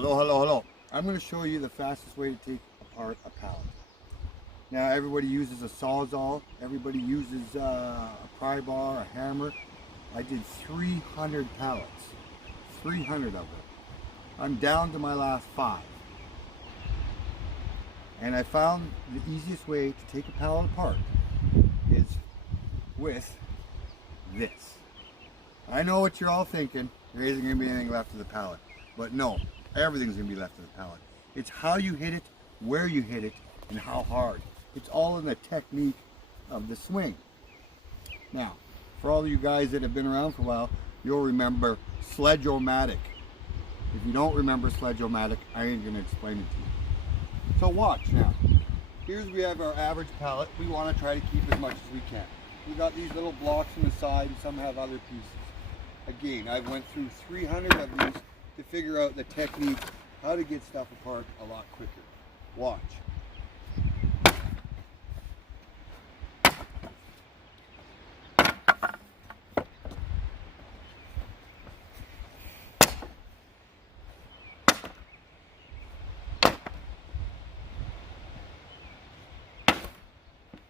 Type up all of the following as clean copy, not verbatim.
Hello. I'm going to show you the fastest way to take apart a pallet. Now everybody uses a sawzall, everybody uses a pry bar, a hammer. I did 300 pallets, 300 of them. I'm down to my last 5. And I found the easiest way to take a pallet apart is with this. I know what you're all thinking, there isn't going to be anything left of the pallet. But no, everything's going to be left of the pallet. It's how you hit it, where you hit it, and how hard. It's all in the technique of the swing. Now, for all of you guys that have been around for a while, you'll remember Sledge-O-Matic. If you don't remember Sledge-O-Matic, I ain't going to explain it to you. So watch now. We have our average pallet. We want to try to keep as much as we can. We got these little blocks on the side, and some have other pieces. Again, I went through 300 of these to figure out the technique, how to get stuff apart a lot quicker. Watch.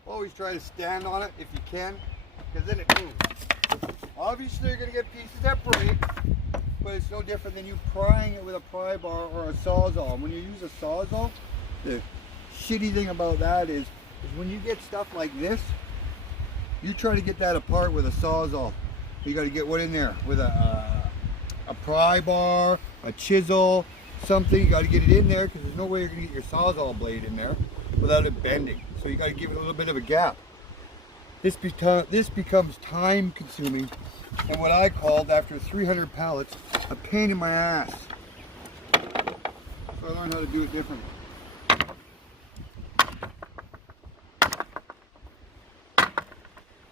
Always try to stand on it if you can, because then it moves. Obviously you're going to get pieces that break, but it's no different than you prying it with a pry bar or a sawzall. When you use a sawzall, the shitty thing about that is when you get stuff like this, you try to get that apart with a sawzall. You got to get one in there with a pry bar, a chisel, something. You got to get it in there because there's no way you're going to get your sawzall blade in there without it bending. So you got to give it a little bit of a gap. This becomes time consuming, and what I called, after 300 pallets, a pain in my ass. So I learned how to do it differently.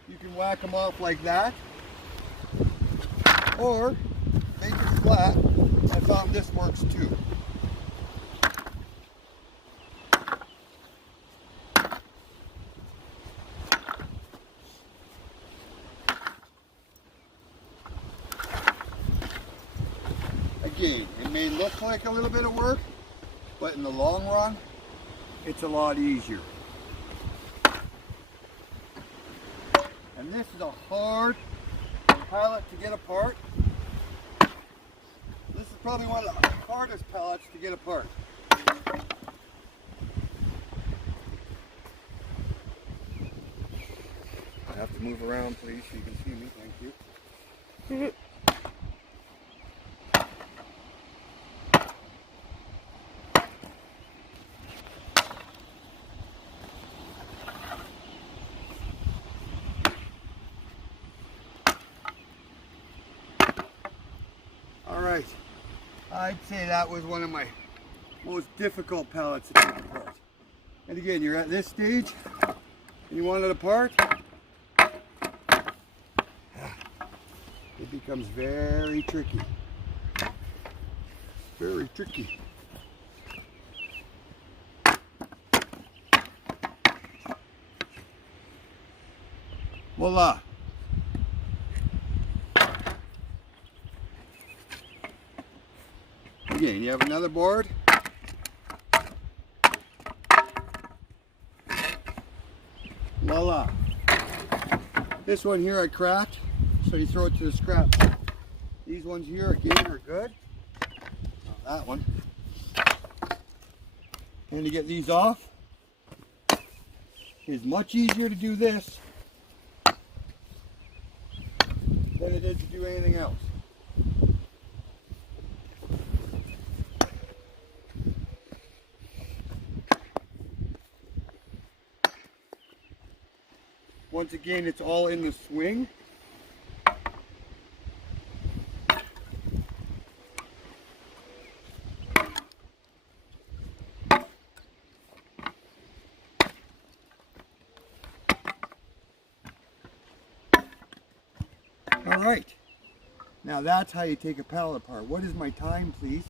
You can whack them off like that, or make it flat. I found this works too. Again, it may look like a little bit of work, but in the long run, it's a lot easier. And this is a hard pallet to get apart. This is probably one of the hardest pallets to get apart. I have to move around, please, so you can see me. Thank you. Alright, I'd say that was one of my most difficult pallets to take apart. And again, you're at this stage, and you want it apart, it becomes very tricky. Very tricky. Voila! Again, you have another board. Voila. This one here I cracked, so you throw it to the scraps. These ones here again are good. Not that one. And to get these off, it's much easier to do this than it is to do anything else. Once again, it's all in the swing. All right, now that's how you take a pallet apart. What is my time, please?